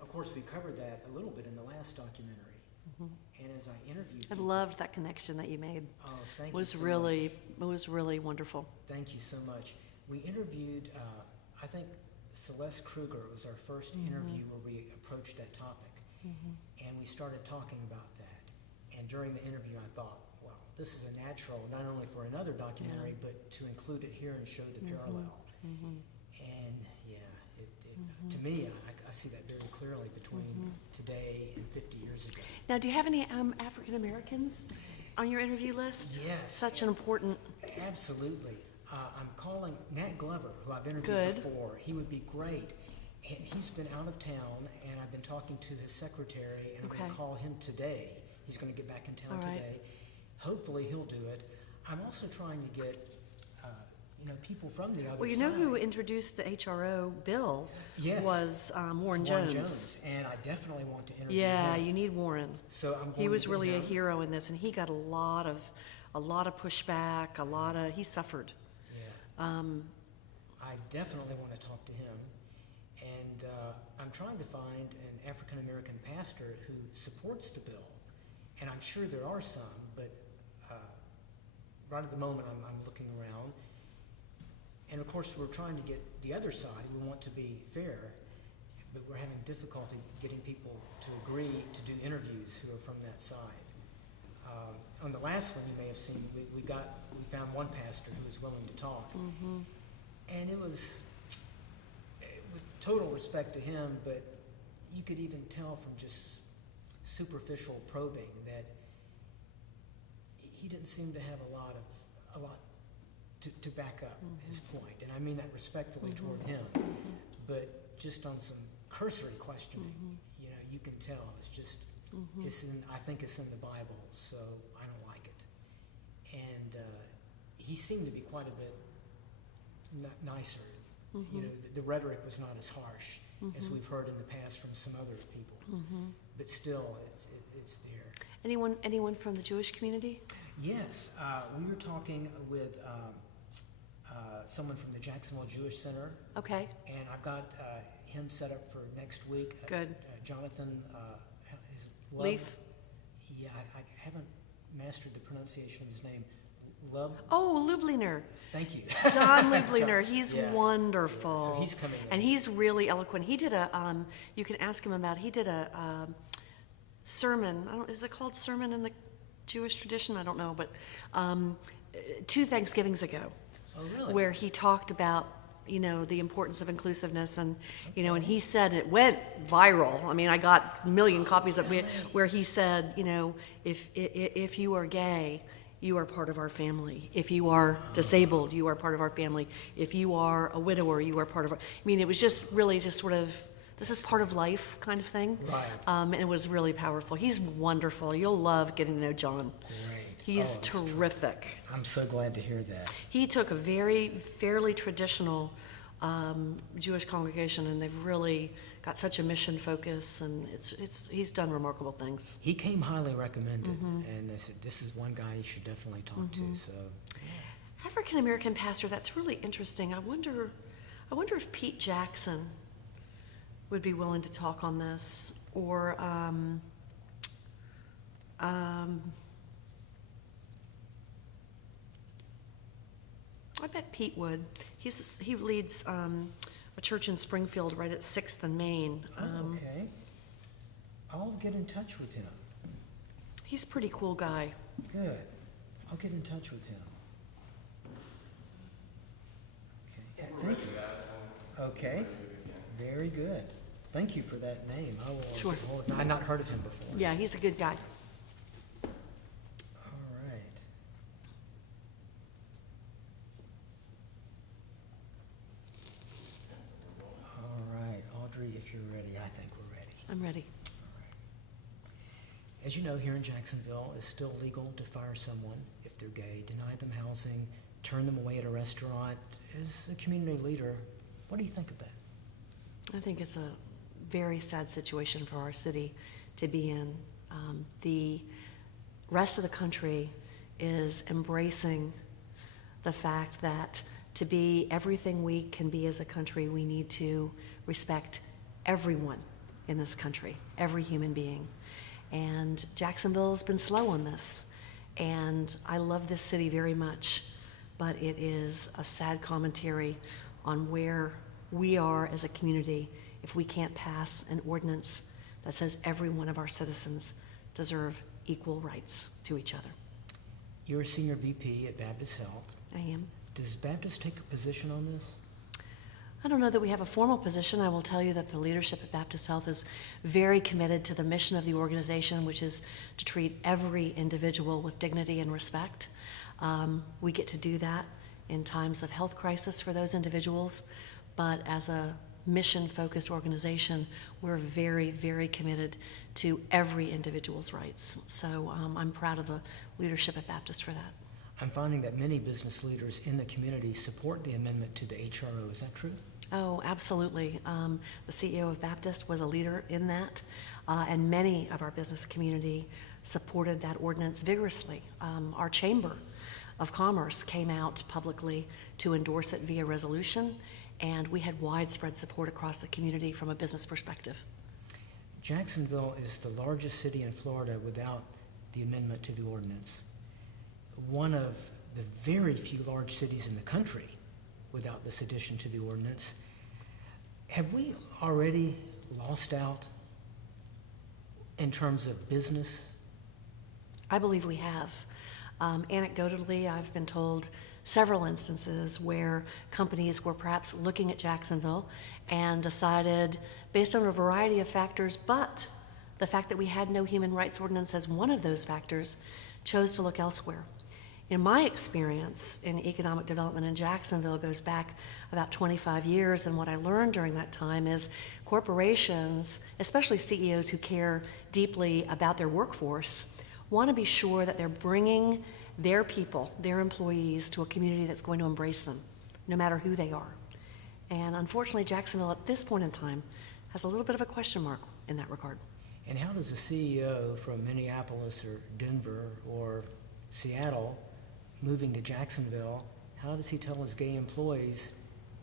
of course, we covered that a little bit in the last documentary. And as I interviewed I people, loved that connection that you made. oh, thank It you was so really, much. it was really wonderful. Thank you so much. We interviewed, I think Celeste Kruger was our first interview where we approached that topic. And we started talking about that. And during the interview, I thought, wow, this is a natural, not only for another documentary, but to include it here and show the parallel. And yeah, to me, I see that very clearly between today and 50 years ago. Now, do you have any African Americans on your interview list? Yes. Such an important. Absolutely. I'm calling Nat Glover, who I've interviewed Good. before. He would be great. He's been out of town, and I've been talking to his secretary, and I'm going Okay. to call him today. He's going to get back in town All right. today. Hopefully, he'll do it. I'm also trying to get, people from the other Well, you side. know who introduced the HRO bill Yes. was Warren Jones. And I definitely want to interview Yeah, him. you need Warren. So I'm going He was to get really a him. hero in this, and he got a lot of pushback. He suffered. Yeah. I definitely want to talk to him. And I'm trying to find an African-American pastor who supports the bill. And I'm sure there are some, but right at the moment I'm looking around. And of course, we're trying to get the other side. We want to be fair, but we're having difficulty getting people to agree to do interviews who are from that side. On the last one, you may have seen, we found one pastor who was willing to talk. And it was, with total respect to him, but you could even tell from just superficial probing that he didn't seem to have a lot to back up his point. And I mean that respectfully toward him, but just on some cursory questioning, you can tell it's just, I think it's in the Bible, so I don't like it. And he seemed to be quite a bit nicer. The rhetoric was not as harsh as we've heard in the past from some other people, but still, it's there. Anyone from the Jewish community? Yes, we were talking with someone from the Jacksonville Jewish Center, Okay, and I've got him set up for next week. Good. Jonathan his Leaf? Yeah, I haven't mastered the pronunciation of his name. Lub. Oh, Lubliner. Thank you. John Lubliner. He's Yeah. wonderful. So he's coming in. And he's really eloquent. He did you can ask him about, he did a sermon. Is it called sermon in the Jewish tradition? I don't know, but 2 Thanksgivings ago, Oh, really? where he talked about, the importance of inclusiveness, and, and he said it went viral. I mean, I got a million copies of it, where he said, if you are gay, you are part of our family. If you are disabled, you are part of our family. If you are a widower, you are part of our... I mean, it was just really just sort of, this is part of life kind of thing. Right. And it was really powerful. He's wonderful. You'll love getting to know John. Great. He's Oh, that's terrific. I'm so glad to hear that. He took a fairly traditional Jewish congregation, and they've really got such a mission focus, and he's done remarkable things. He came highly recommended, and they said, this is one guy you should definitely talk to, so... African American pastor, that's really interesting. I wonder if Pete Jackson would be willing to talk on this, or I bet Pete would. He leads a church in Springfield, right at 6th and Main. Okay. I'll get in touch with him. He's a pretty cool guy. Good. I'll get in touch with him. Okay. Yeah, thank you. Okay. Very good. Thank you for that name. I will. Sure. I've not heard of him before. Yeah, he's a good guy. All right. All right, Audrey, if you're ready, I think we're ready. I'm ready. As you know, here in Jacksonville, it's still legal to fire someone if they're gay, deny them housing, turn them away at a restaurant. As a community leader, what do you think of that? I think it's a very sad situation for our city to be in. The rest of the country is embracing the fact that to be everything we can be as a country, we need to respect everyone in this country, every human being. And Jacksonville has been slow on this. And I love this city very much, but it is a sad commentary on where we are as a community if we can't pass an ordinance that says every one of our citizens deserve equal rights to each other. You're a senior VP at Baptist Health. I am. Does Baptist take a position on this? I don't know that we have a formal position. I will tell you that the leadership at Baptist Health is very committed to the mission of the organization, which is to treat every individual with dignity and respect. We get to do that in times of health crisis for those individuals, but as a mission-focused organization, we're very, very committed to every individual's rights. So I'm proud of the leadership at Baptist for that. I'm finding that many business leaders in the community support the amendment to the HRO. Is that true? Oh, absolutely. The CEO of Baptist was a leader in that, and many of our business community supported that ordinance vigorously. Our Chamber of Commerce came out publicly to endorse it via resolution, and we had widespread support across the community from a business perspective. Jacksonville is the largest city in Florida without the amendment to the ordinance. One of the very few large cities in the country without this addition to the ordinance. Have we already lost out in terms of business? I believe we have. Anecdotally, I've been told several instances where companies were perhaps looking at Jacksonville and decided, based on a variety of factors, but the fact that we had no human rights ordinance as one of those factors, chose to look elsewhere. In my experience in economic development in Jacksonville goes back about 25 years, and what I learned during that time is corporations, especially CEOs who care deeply about their workforce, want to be sure that they're bringing their people, their employees, to a community that's going to embrace them, no matter who they are. And unfortunately, Jacksonville at this point in time has a little bit of a question mark in that regard. And how does a CEO from Minneapolis or Denver or Seattle moving to Jacksonville, how does he tell his gay employees,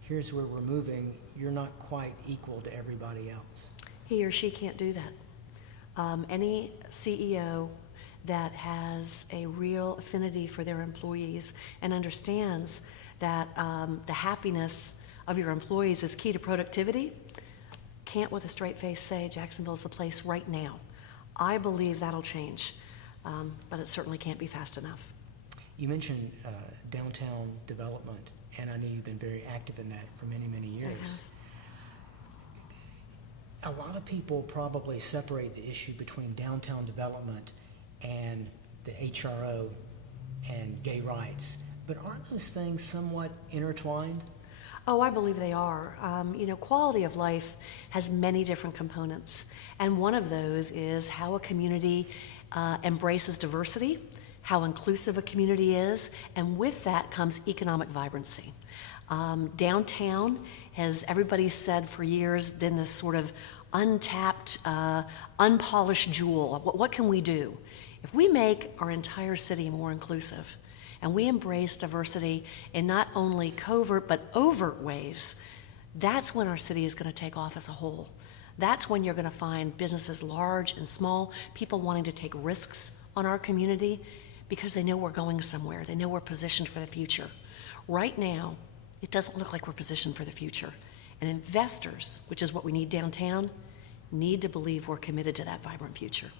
here's where we're moving, you're not quite equal to everybody else? He or she can't do that. Any CEO that has a real affinity for their employees and understands that the happiness of your employees is key to productivity can't with a straight face say Jacksonville's the place right now. I believe that'll change, but it certainly can't be fast enough. You mentioned downtown development, and I know you've been very active in that for many, many years. A lot of people probably separate the issue between downtown development and the HRO and gay rights, but aren't those things somewhat intertwined? Oh, I believe they are. Quality of life has many different components, and one of those is how a community embraces diversity, how inclusive a community is, and with that comes economic vibrancy. Downtown has, everybody said for years, been this sort of untapped, unpolished jewel. What can we do? If we make our entire city more inclusive, and we embrace diversity in not only covert but overt ways, that's when our city is going to take off as a whole. That's when you're going to find businesses large and small, people wanting to take risks on our community because they know we're going somewhere. They know we're positioned for the future. Right now, it doesn't look like we're positioned for the future. And investors, which is what we need downtown, need to believe we're committed to that vibrant future.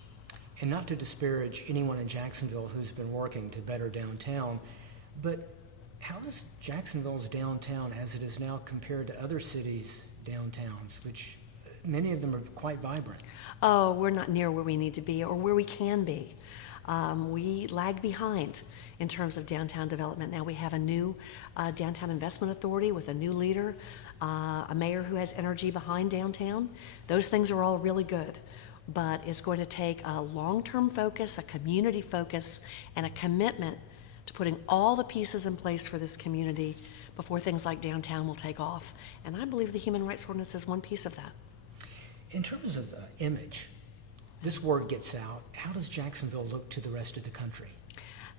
And not to disparage anyone in Jacksonville who's been working to better downtown, but how does Jacksonville's downtown as it is now compared to other cities' downtowns, which many of them are quite vibrant? Oh, we're not near where we need to be or where we can be. We lag behind in terms of downtown development. Now we have a new downtown investment authority with a new leader, a mayor who has energy behind downtown. Those things are all really good, but it's going to take a long-term focus, a community focus, and a commitment to putting all the pieces in place for this community before things like downtown will take off. And I believe the Human Rights Ordinance is one piece of that. In terms of image, this word gets out. How does Jacksonville look to the rest of the country?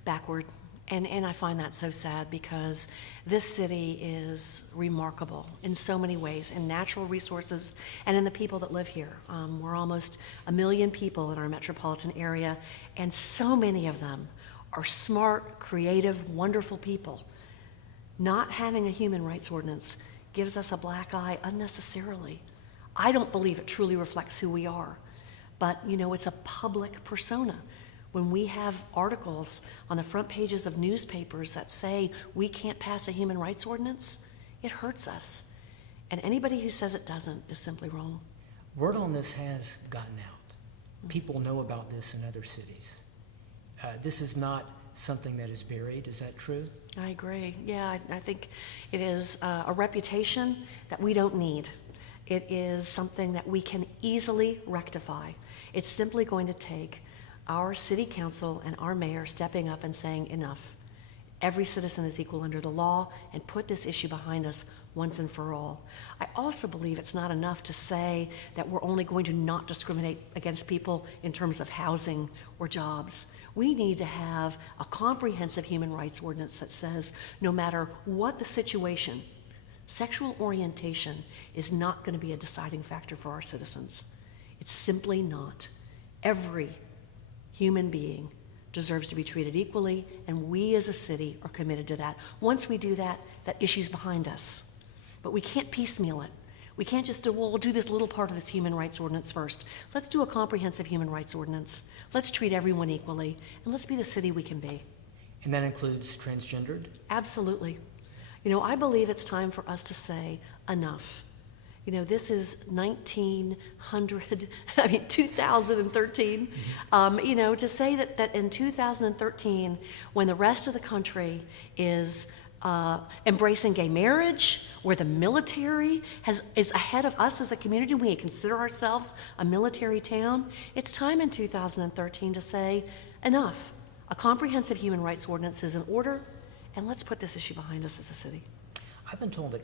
Backward. And I find that so sad because this city is remarkable in so many ways, in natural resources and in the people that live here. We're almost 1 million people in our metropolitan area, and so many of them are smart, creative, wonderful people. Not having a human rights ordinance gives us a black eye unnecessarily. I don't believe it truly reflects who we are, but it's a public persona. When we have articles on the front pages of newspapers that say we can't pass a human rights ordinance, it hurts us. And anybody who says it doesn't is simply wrong. Word on this has gotten out. People know about this in other cities. This is not something that is buried. Is that true? I agree. Yeah, I think it is a reputation that we don't need. It is something that we can easily rectify. It's simply going to take our city council and our mayor stepping up and saying enough. Every citizen is equal under the law, and put this issue behind us once and for all. I also believe it's not enough to say that we're only going to not discriminate against people in terms of housing or jobs. We need to have a comprehensive human rights ordinance that says no matter what the situation, sexual orientation is not going to be a deciding factor for our citizens. It's simply not. Every human being deserves to be treated equally, and we as a city are committed to that. Once we do that, that issue's behind us. But we can't piecemeal it. We can't just we'll do this little part of this human rights ordinance first. Let's do a comprehensive human rights ordinance. Let's treat everyone equally, and let's be the city we can be. And that includes transgendered? Absolutely. I believe it's time for us to say enough. This is 2013. To say that in 2013, when the rest of the country is embracing gay marriage, where the military is ahead of us as a community, we consider ourselves a military town, it's time in 2013 to say enough. A comprehensive human rights ordinance is in order, and let's put this issue behind us as a city. I've been told that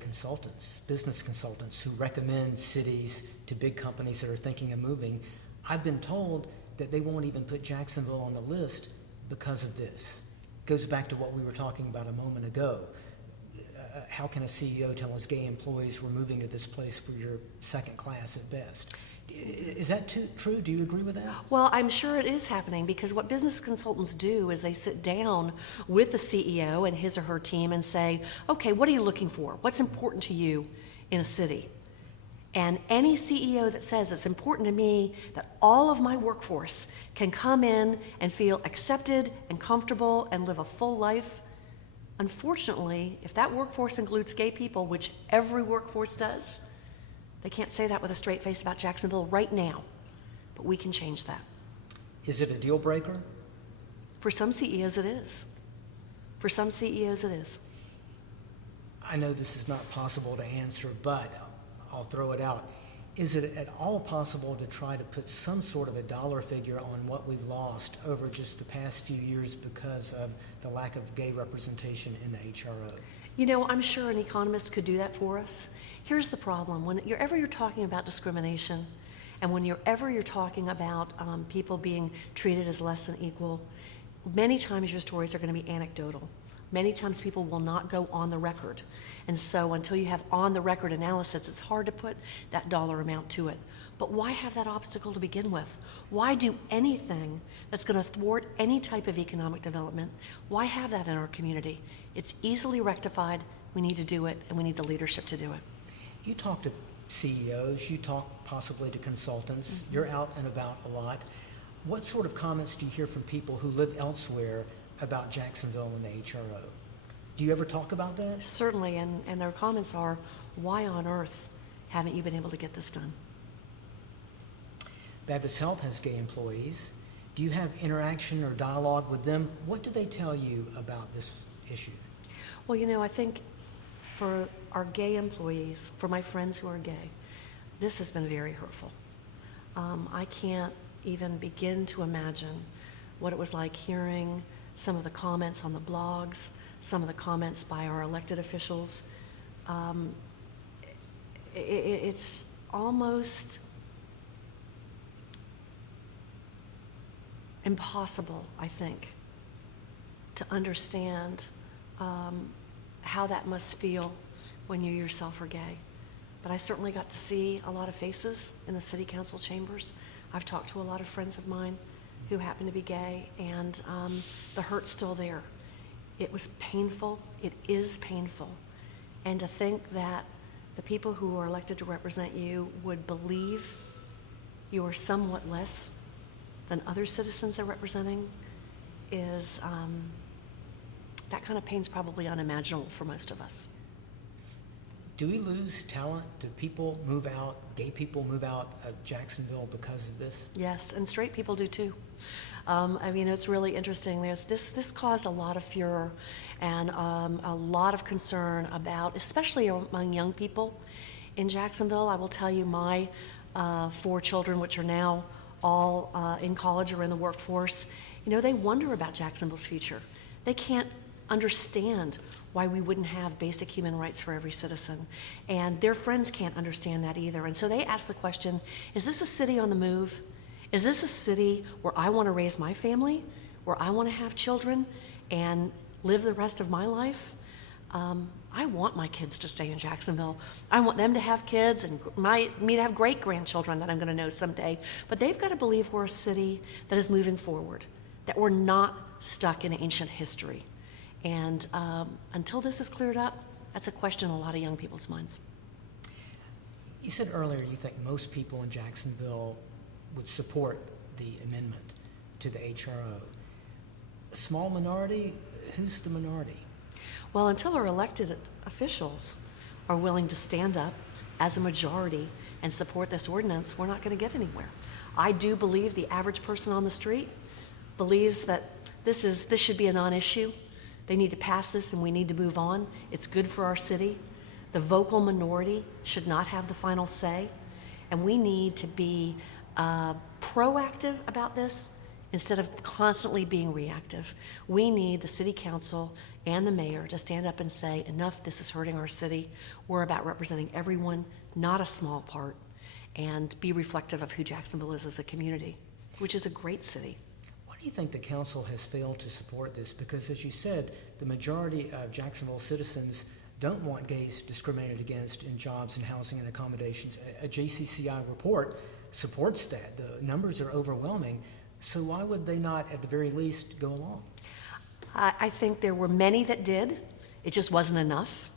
business consultants who recommend cities to big companies that are thinking of moving, I've been told that they won't even put Jacksonville on the list because of this. It goes back to what we were talking about a moment ago. How can a CEO tell his gay employees we're moving to this place where you're second class at best? Is that true? Do you agree with that? Well, I'm sure it is happening, because what business consultants do is they sit down with the CEO and his or her team and say, okay, what are you looking for? What's important to you in a city? And any CEO that says it's important to me that all of my workforce can come in and feel accepted and comfortable and live a full life, unfortunately, if that workforce includes gay people, which every workforce does, they can't say that with a straight face about Jacksonville right now, but we can change that. Is it a deal breaker? For some CEOs, it is. For some CEOs, it is. I know this is not possible to answer, but I'll throw it out. Is it at all possible to try to put some sort of a dollar figure on what we've lost over just the past few years because of the lack of gay representation in the HRO? I'm sure an economist could do that for us. Here's the problem. Whenever you're talking about discrimination, and whenever you're talking about people being treated as less than equal, many times your stories are going to be anecdotal. Many times people will not go on the record. And so until you have on-the-record analysis, it's hard to put that dollar amount to it. But why have that obstacle to begin with? Why do anything that's going to thwart any type of economic development? Why have that in our community? It's easily rectified. We need to do it, and we need the leadership to do it. You talk to CEOs, you talk possibly to consultants, mm-hmm. You're out and about a lot. What sort of comments do you hear from people who live elsewhere about Jacksonville and the HRO? Do you ever talk about that? Certainly, and their comments are, why on earth haven't you been able to get this done? Baptist Health has gay employees. Do you have interaction or dialogue with them? What do they tell you about this issue? Well, I think for our gay employees, for my friends who are gay, this has been very hurtful. I can't even begin to imagine what it was like hearing some of the comments on the blogs, some of the comments by our elected officials. It's almost impossible, I think, to understand how that must feel when you yourself are gay. But I certainly got to see a lot of faces in the city council chambers. I've talked to a lot of friends of mine who happen to be gay, and the hurt's still there. It was painful. It is painful. And to think that the people who are elected to represent you would believe you are somewhat less than other citizens they're representing is, that kind of pain's probably unimaginable for most of us. Do we lose talent? Do people move out, gay people move out of Jacksonville because of this? Yes, and straight people do too. I mean, it's really interesting. This caused a lot of furor and a lot of concern about, especially among young people in Jacksonville. I will tell you, my 4 children, which are now all in college or in the workforce, they wonder about Jacksonville's future. They can't understand why we wouldn't have basic human rights for every citizen. And their friends can't understand that either. And so they ask the question, is this a city on the move? Is this a city where I want to raise my family, where I want to have children and live the rest of my life? I want my kids to stay in Jacksonville. I want them to have kids and me to have great grandchildren that I'm going to know someday. But they've got to believe we're a city that is moving forward, that we're not stuck in ancient history. And until this is cleared up, that's a question in a lot of young people's minds. You said earlier you think most people in Jacksonville would support the amendment to the HRO. A small minority? Who's the minority? Well, until our elected officials are willing to stand up as a majority and support this ordinance, we're not going to get anywhere. I do believe the average person on the street believes that this should be a non-issue. They need to pass this and we need to move on. It's good for our city. The vocal minority should not have the final say. And we need to be proactive about this instead of constantly being reactive. We need the city council and the mayor to stand up and say, enough, this is hurting our city. We're about representing everyone, not a small part, and be reflective of who Jacksonville is as a community, which is a great city. Why do you think the council has failed to support this? Because as you said, the majority of Jacksonville citizens don't want gays discriminated against in jobs and housing and accommodations. A JCCI report supports that. The numbers are overwhelming. So why would they not, at the very least, go along? I think there were many that did. It just wasn't enough.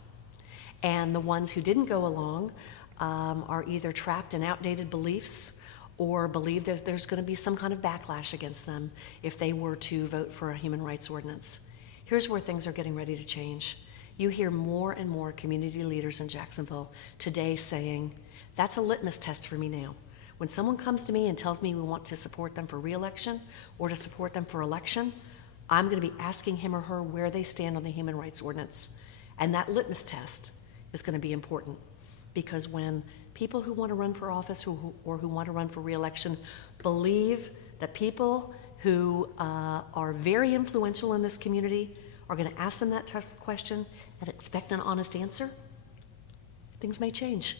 And the ones who didn't go along are either trapped in outdated beliefs or believe there's going to be some kind of backlash against them if they were to vote for a human rights ordinance. Here's where things are getting ready to change. You hear more and more community leaders in Jacksonville today saying, that's a litmus test for me now. When someone comes to me and tells me we want to support them for re-election or to support them for election, I'm going to be asking him or her where they stand on the human rights ordinance. And that litmus test is going to be important, because when people who want to run for office or who want to run for re-election believe that people who are very influential in this community are going to ask them that tough question and expect an honest answer, things may change.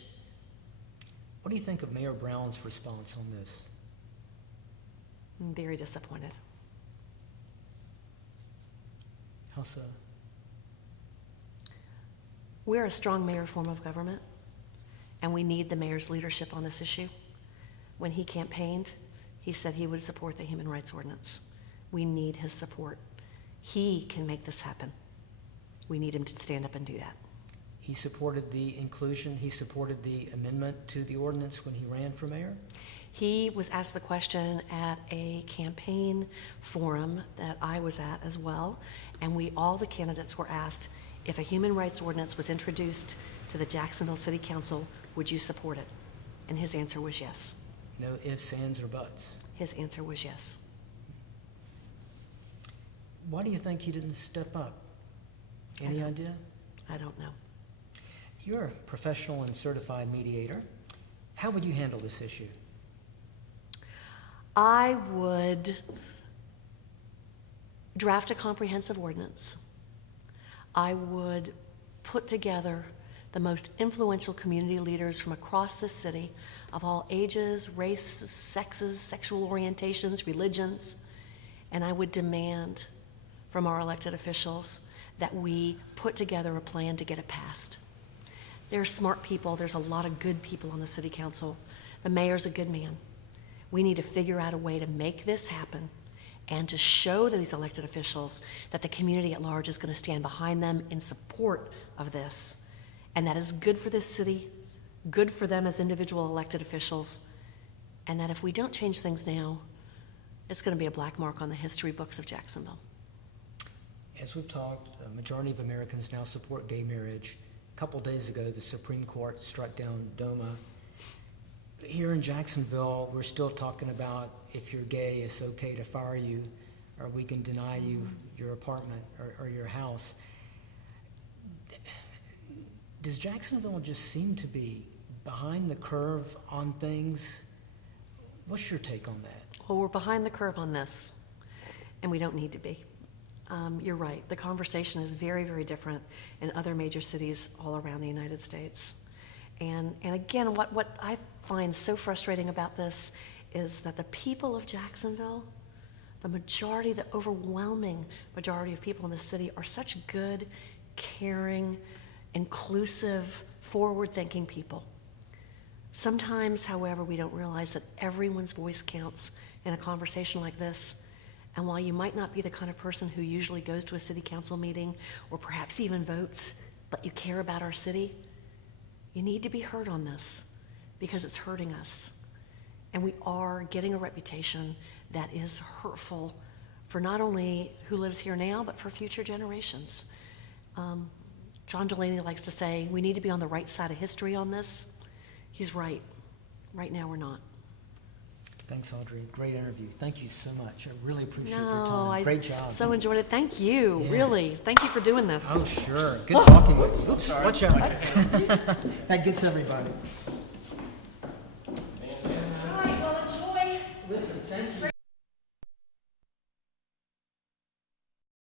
What do you think of Mayor Brown's response on this? I'm very disappointed. How so? We're a strong mayor form of government, and we need the mayor's leadership on this issue. When he campaigned, he said he would support the human rights ordinance. We need his support. He can make this happen. We need him to stand up and do that. He supported the inclusion, he supported the amendment to the ordinance when he ran for mayor? He was asked the question at a campaign forum that I was at as well, and all the candidates were asked, if a human rights ordinance was introduced to the Jacksonville City Council, would you support it? And his answer was yes. No ifs, ands, or buts? His answer was yes. Why do you think he didn't step up? Any idea? I don't know. You're a professional and certified mediator. How would you handle this issue? I would draft a comprehensive ordinance. I would put together the most influential community leaders from across the city of all ages, races, sexes, sexual orientations, religions, and I would demand from our elected officials that we put together a plan to get it passed. There are smart people. There's a lot of good people on the city council. The mayor's a good man. We need to figure out a way to make this happen and to show these elected officials that the community at large is going to stand behind them in support of this. And that is good for this city, good for them as individual elected officials, and that if we don't change things now, it's going to be a black mark on the history books of Jacksonville. As we've talked, a majority of Americans now support gay marriage. A couple days ago, the Supreme Court struck down DOMA. Here in Jacksonville, we're still talking about if you're gay, it's okay to fire you, or we can deny you your apartment or your house. Does Jacksonville just seem to be behind the curve on things? What's your take on that? Well, we're behind the curve on this, and we don't need to be. You're right. The conversation is very, very different in other major cities all around the United States. And again, what I find so frustrating about this is that the people of Jacksonville, the majority, the overwhelming majority of people in the city are such good, caring, inclusive, forward-thinking people. Sometimes, however, we don't realize that everyone's voice counts in a conversation like this. And while you might not be the kind of person who usually goes to a city council meeting or perhaps even votes, but you care about our city, you need to be heard on this because it's hurting us. And we are getting a reputation that is hurtful for not only who lives here now, but for future generations. John Delaney likes to say, we need to be on the right side of history on this. He's right. Right now, we're not. Thanks, Audrey. Great interview. Thank you so much. I really appreciate your time. Great job. So enjoyed it. Thank you, Yeah. really. Thank you for doing this. Oh, sure. Good talking with you. Oops, watch out. That gets everybody. All right, well, enjoy. Listen, thank you.